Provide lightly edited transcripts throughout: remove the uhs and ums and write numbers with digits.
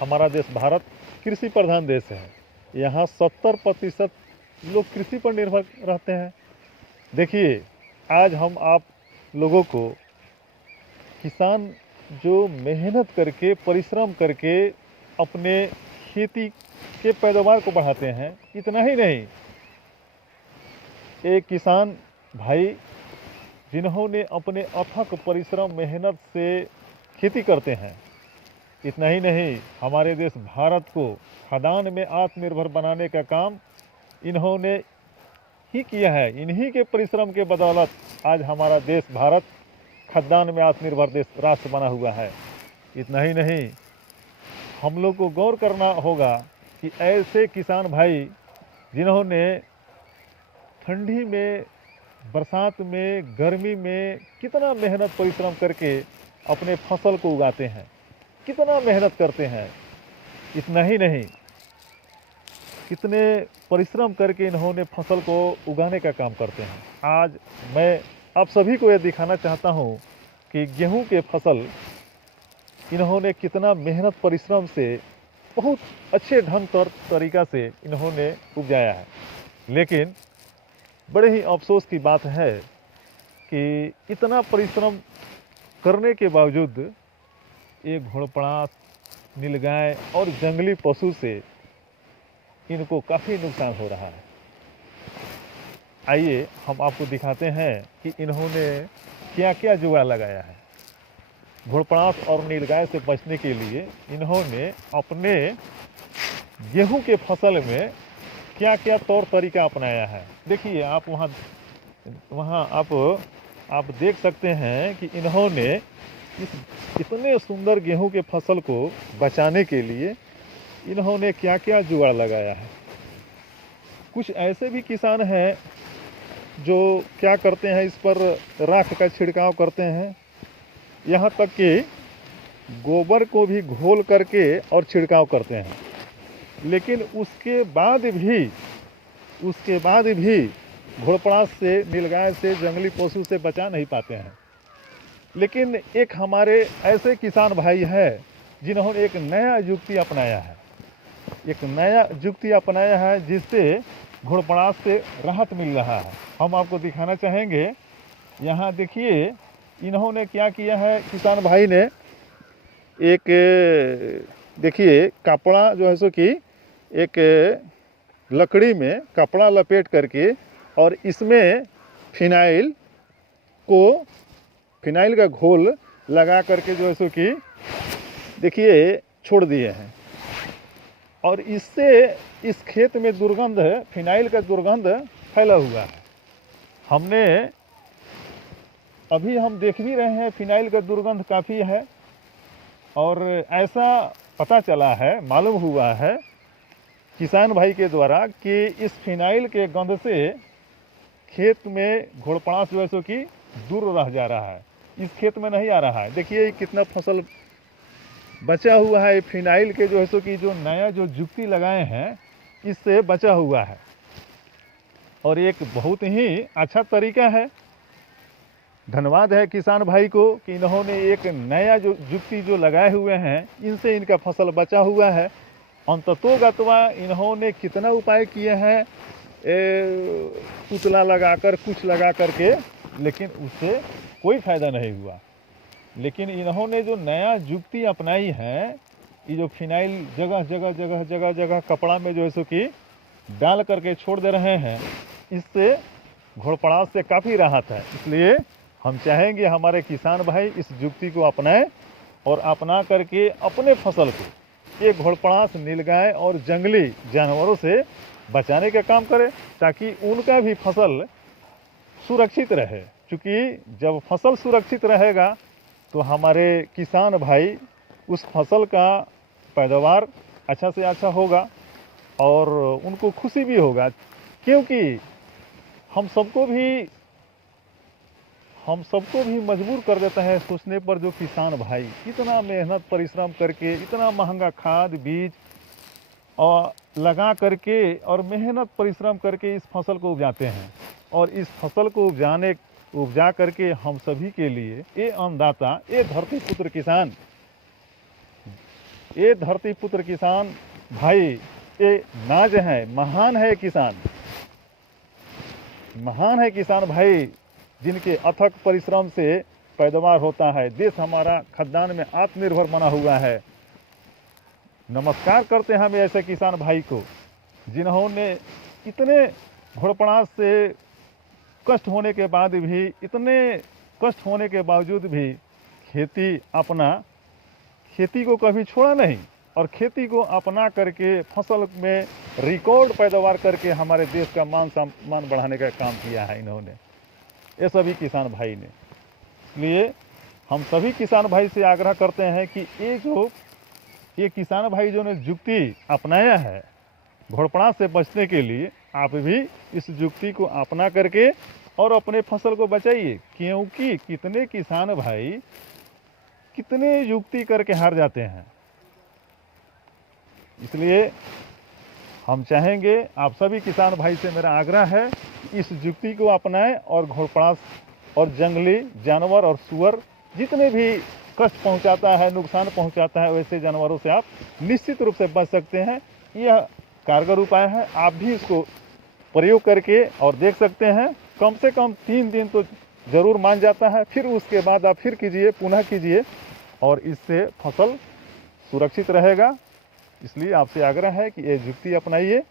हमारा देश भारत कृषि प्रधान देश है। यहाँ 70% लोग कृषि पर निर्भर रहते हैं। देखिए, आज हम आप लोगों को किसान जो मेहनत करके परिश्रम करके अपने खेती के पैदावार को बढ़ाते हैं, इतना ही नहीं, एक किसान भाई जिन्होंने अपने अथक परिश्रम मेहनत से खेती करते हैं, इतना ही नहीं, हमारे देश भारत को खाद्यान्न में आत्मनिर्भर बनाने का काम इन्होंने ही किया है। इन्हीं के परिश्रम के बदौलत आज हमारा देश भारत खाद्यान्न में आत्मनिर्भर देश राष्ट्र बना हुआ है। इतना ही नहीं, हम लोग को गौर करना होगा कि ऐसे किसान भाई जिन्होंने ठंडी में, बरसात में, गर्मी में कितना मेहनत परिश्रम करके अपने फसल को उगाते हैं, कितना मेहनत करते हैं। इतना ही नहीं, कितने परिश्रम करके इन्होंने फसल को उगाने का काम करते हैं। आज मैं आप सभी को यह दिखाना चाहता हूँ कि गेहूं के फसल इन्होंने कितना मेहनत परिश्रम से बहुत अच्छे ढंग तरीका से इन्होंने उपजाया है। लेकिन बड़े ही अफसोस की बात है कि इतना परिश्रम करने के बावजूद एक घोड़पड़ास, नीलगाय और जंगली पशु से इनको काफ़ी नुकसान हो रहा है। आइए हम आपको दिखाते हैं कि इन्होंने क्या क्या जुगाड़ लगाया है। घोड़पड़ास और नीलगाय से बचने के लिए इन्होंने अपने गेहूं के फसल में क्या क्या तौर तरीका अपनाया है। देखिए, आप वहाँ आप देख सकते हैं कि इन्होंने इस इतने सुंदर गेहूं के फसल को बचाने के लिए इन्होंने क्या क्या जुगाड़ लगाया है। कुछ ऐसे भी किसान हैं जो क्या करते हैं, इस पर राख का छिड़काव करते हैं, यहाँ तक कि गोबर को भी घोल करके और छिड़काव करते हैं। लेकिन उसके बाद भी घोड़पड़ास से, नीलगाय से, जंगली पशु से बचा नहीं पाते हैं। लेकिन एक हमारे ऐसे किसान भाई हैं जिन्होंने एक नया युक्ति अपनाया है, जिससे घोड़पड़ास से राहत मिल रहा है। हम आपको दिखाना चाहेंगे। यहाँ देखिए, इन्होंने क्या किया है, किसान भाई ने एक, देखिए, कपड़ा जो है सो कि एक लकड़ी में कपड़ा लपेट करके और इसमें फिनाइल का घोल लगा करके जो है सो कि देखिए छोड़ दिए हैं। और इससे इस खेत में दुर्गंध, फिनाइल का दुर्गंध फैला हुआ है। अभी हम देख भी रहे हैं, फिनाइल का दुर्गंध काफ़ी है। और ऐसा पता चला है, मालूम हुआ है किसान भाई के द्वारा कि इस फिनाइल के गंध से खेत में घोड़पड़ास जो है सो कि दूर रह जा रहा है, इस खेत में नहीं आ रहा है। देखिए कितना फसल बचा हुआ है, फिनाइल के जो है सो कि जो नया जो जुक्ति लगाए हैं, इससे बचा हुआ है। और एक बहुत ही अच्छा तरीका है। धन्यवाद है किसान भाई को कि इन्होंने एक नया जो जुक्ति जो लगाए हुए हैं, इनसे इनका फसल बचा हुआ है। अंततोगत्वा इन्होंने कितना उपाय किए हैं, पुतला लगाकर, कुछ लगा करके, लेकिन उससे कोई फ़ायदा नहीं हुआ। लेकिन इन्होंने जो नया जुक्ति अपनाई है, ये जो फिनाइल जगह कपड़ा में जो है सो कि डाल करके छोड़ दे रहे हैं, इससे घोड़पड़ास से काफ़ी राहत है। इसलिए हम चाहेंगे हमारे किसान भाई इस जुक्ति को अपनाएं और अपना करके अपने फसल को एक घोड़पड़ास, नीलगाय और जंगली जानवरों से बचाने का काम करें, ताकि उनका भी फसल सुरक्षित रहे। क्योंकि जब फसल सुरक्षित रहेगा तो हमारे किसान भाई उस फसल का पैदावार अच्छा से अच्छा होगा और उनको खुशी भी होगा। क्योंकि हम सबको भी मजबूर कर देता है सोचने पर, जो किसान भाई इतना मेहनत परिश्रम करके, इतना महंगा खाद बीज और लगा करके और मेहनत परिश्रम करके इस फसल को उपजाते हैं, और इस फसल को उपजा करके हम सभी के लिए, ये अन्नदाता, ये धरती पुत्र किसान ये धरती पुत्र किसान भाई, ये नाज है, महान है किसान, महान है किसान भाई, जिनके अथक परिश्रम से पैदावार होता है। देश हमारा खाद्यान्न में आत्मनिर्भर बना हुआ है। नमस्कार करते हैं हम ऐसे किसान भाई को, जिन्होंने इतने घोड़पड़ास से कष्ट होने के बाद भी, इतने कष्ट होने के बावजूद भी खेती को कभी छोड़ा नहीं, और खेती को अपना करके फसल में रिकॉर्ड पैदावार करके हमारे देश का मान सम्मान बढ़ाने का काम किया है इन्होंने, ये सभी किसान भाई ने। इसलिए हम सभी किसान भाई से आग्रह करते हैं कि ये किसान भाई जो ने युक्ति अपनाया है घोड़पड़ा से बचने के लिए, आप भी इस युक्ति को अपना करके और अपने फसल को बचाइए, क्योंकि कितने किसान भाई कितने युक्ति करके हार जाते हैं। इसलिए हम चाहेंगे, आप सभी किसान भाई से मेरा आग्रह है, इस युक्ति को अपनाएं और घोड़पड़ास और जंगली जानवर और सूअर जितने भी कष्ट पहुंचाता है, नुकसान पहुंचाता है, वैसे जानवरों से आप निश्चित रूप से बच सकते हैं। यह कारगर उपाय है, आप भी इसको प्रयोग करके और देख सकते हैं। कम से कम 3 दिन तो ज़रूर मान जाता है, फिर उसके बाद आप फिर कीजिए, पुनः कीजिए, और इससे फसल सुरक्षित रहेगा। इसलिए आपसे आग्रह है कि ये युक्ति अपनाइए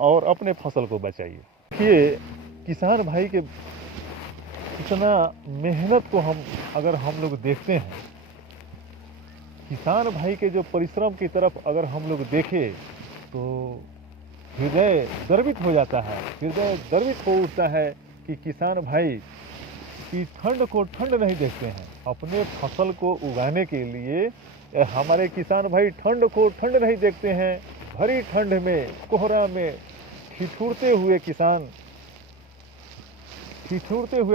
और अपने फसल को बचाइए। देखिए, किसान भाई के इतना मेहनत को अगर हम लोग देखते हैं, किसान भाई के जो परिश्रम की तरफ अगर हम लोग देखें तो हृदय गर्वित हो जाता है, हृदय गर्वित हो उठता है कि किसान भाई की ठंड को ठंड नहीं देखते हैं। अपने फसल को उगाने के लिए हमारे किसान भाई ठंड को ठंड नहीं देखते हैं। भरी ठंड में, कोहरा में ठिठुरते हुए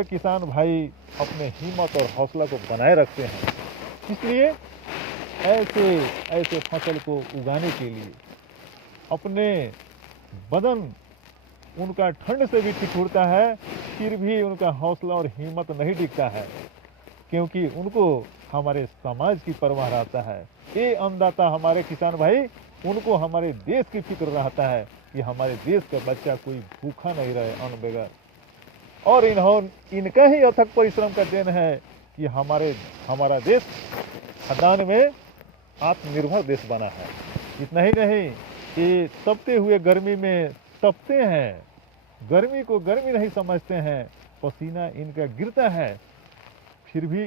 किसान भाई अपने हिम्मत और हौसला को बनाए रखते हैं। इसलिए ऐसे फसल को उगाने के लिए अपने बदन उनका ठंड से भी ठिठुरता है, फिर भी उनका हौसला और हिम्मत नहीं दिखता है, क्योंकि उनको हमारे समाज की परवाह रहता है। ये अन्नदाता हमारे किसान भाई, उनको हमारे देश की फिक्र रहता है कि हमारे देश का बच्चा कोई भूखा नहीं रहे अन्न बगैर। और इनका ही अथक परिश्रम का देन है कि हमारा देश खाद्यान्न में आत्मनिर्भर देश बना है। इतना ही नहीं, ये तपते हुए गर्मी में तपते हैं, गर्मी को गर्मी नहीं समझते हैं, पसीना इनका गिरता है, फिर भी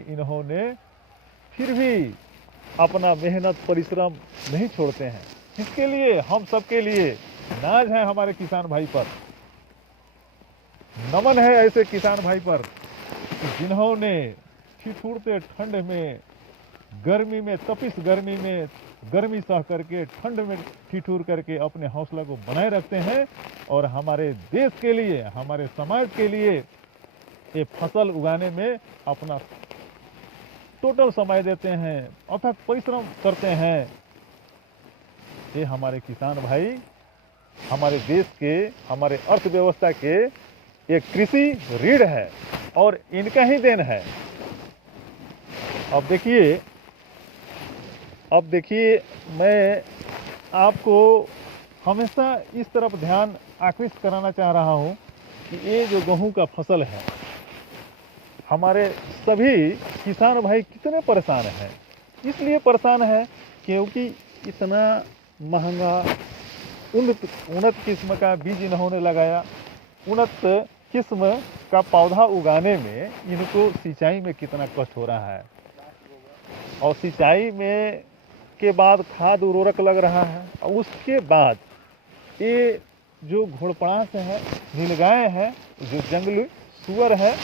अपना मेहनत परिश्रम नहीं छोड़ते हैं। इसके लिए हम सबके लिए नाज है हमारे किसान भाई पर, नमन है ऐसे किसान भाई पर जिन्होंने ठिठुरते ठंड में, गर्मी में, तपिश गर्मी में गर्मी सह करके, ठंड में ठिठुर करके अपने हौसला को बनाए रखते हैं और हमारे देश के लिए, हमारे समाज के लिए ये फसल उगाने में अपना टोटल समय देते हैं, अथक परिश्रम करते हैं। ये हमारे किसान भाई हमारे देश के, हमारे अर्थव्यवस्था के एक कृषि रीढ़ है और इनका ही देन है। अब देखिए मैं आपको हमेशा इस तरफ ध्यान आकृष्ट कराना चाह रहा हूँ कि ये जो गेहूं का फसल है, हमारे सभी किसान भाई कितने परेशान हैं। इसलिए परेशान है क्योंकि इतना महंगा उन्नत किस्म का बीज इन्होंने लगाया। उन्नत किस्म का पौधा उगाने में इनको सिंचाई में कितना कष्ट हो रहा है, और सिंचाई में के बाद खाद उर्वरक लग रहा है, और उसके बाद ये जो घोड़पड़ास है, नीलगाय है, जो जंगली सूअर है,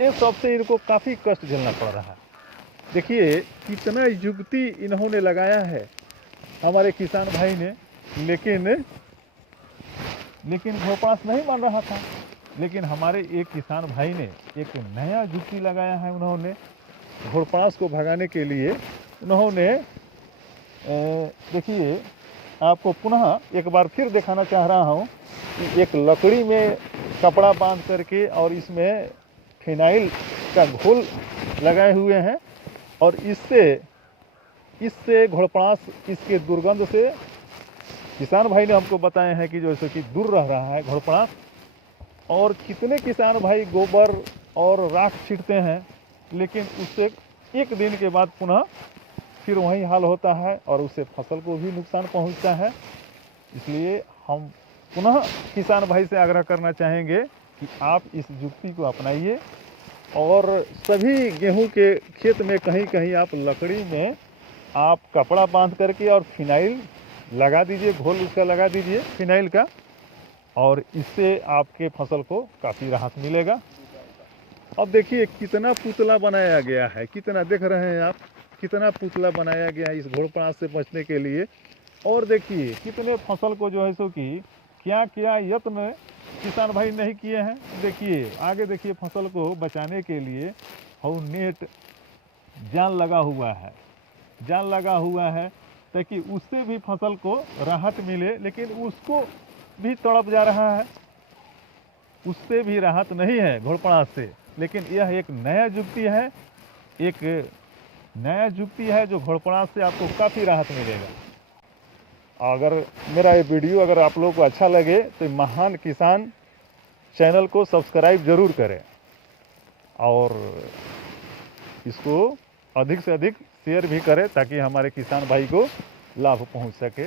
ये सबसे इनको काफ़ी कष्ट झेलना पड़ रहा है। देखिए कितना युक्ति इन्होंने लगाया है हमारे किसान भाई ने, लेकिन घोड़पड़ास नहीं मान रहा था। लेकिन हमारे एक किसान भाई ने एक नया युक्ति लगाया है। उन्होंने घोड़पड़ास को भगाने के लिए देखिए आपको पुनः एक बार फिर दिखाना चाह रहा हूँ कि एक लकड़ी में कपड़ा बांध करके और इसमें फिनाइल का घोल लगाए हुए हैं, और इससे इससे घोड़पड़ास, इसके दुर्गंध से किसान भाई ने हमको बताए हैं कि जैसे कि दूर रह रहा है घोड़पड़ास। और कितने किसान भाई गोबर और राख छींटते हैं, लेकिन उससे एक दिन के बाद पुनः फिर वही हाल होता है और उससे फसल को भी नुकसान पहुंचता है। इसलिए हम पुनः किसान भाई से आग्रह करना चाहेंगे कि आप इस युक्ति को अपनाइए और सभी गेहूं के खेत में कहीं कहीं आप लकड़ी में आप कपड़ा बांध करके और फिनाइल लगा दीजिए, घोल उसका लगा दीजिए फिनाइल का, और इससे आपके फसल को काफ़ी राहत मिलेगा। अब देखिए कितना पुतला बनाया गया है, कितना देख रहे हैं आप, कितना पुतला बनाया गया है इस घोड़पड़ास से बचने के लिए। और देखिए कितने फसल को जो है सो कि क्या क्या यत्न किसान भाई नहीं किए हैं। देखिए आगे देखिए, फसल को बचाने के लिए और नेट जाल लगा हुआ है, जाल लगा हुआ है ताकि उससे भी फसल को राहत मिले, लेकिन उसको भी तड़प जा रहा है, उससे भी राहत नहीं है घोड़पड़ास से। लेकिन यह एक नया युक्ति है, एक नया युक्ति है जो घोड़पड़ास से आपको काफ़ी राहत मिलेगा। अगर मेरा ये वीडियो अगर आप लोगों को अच्छा लगे तो महान किसान चैनल को सब्सक्राइब ज़रूर करें और इसको अधिक से अधिक शेयर भी करें ताकि हमारे किसान भाई को लाभ पहुंच सके।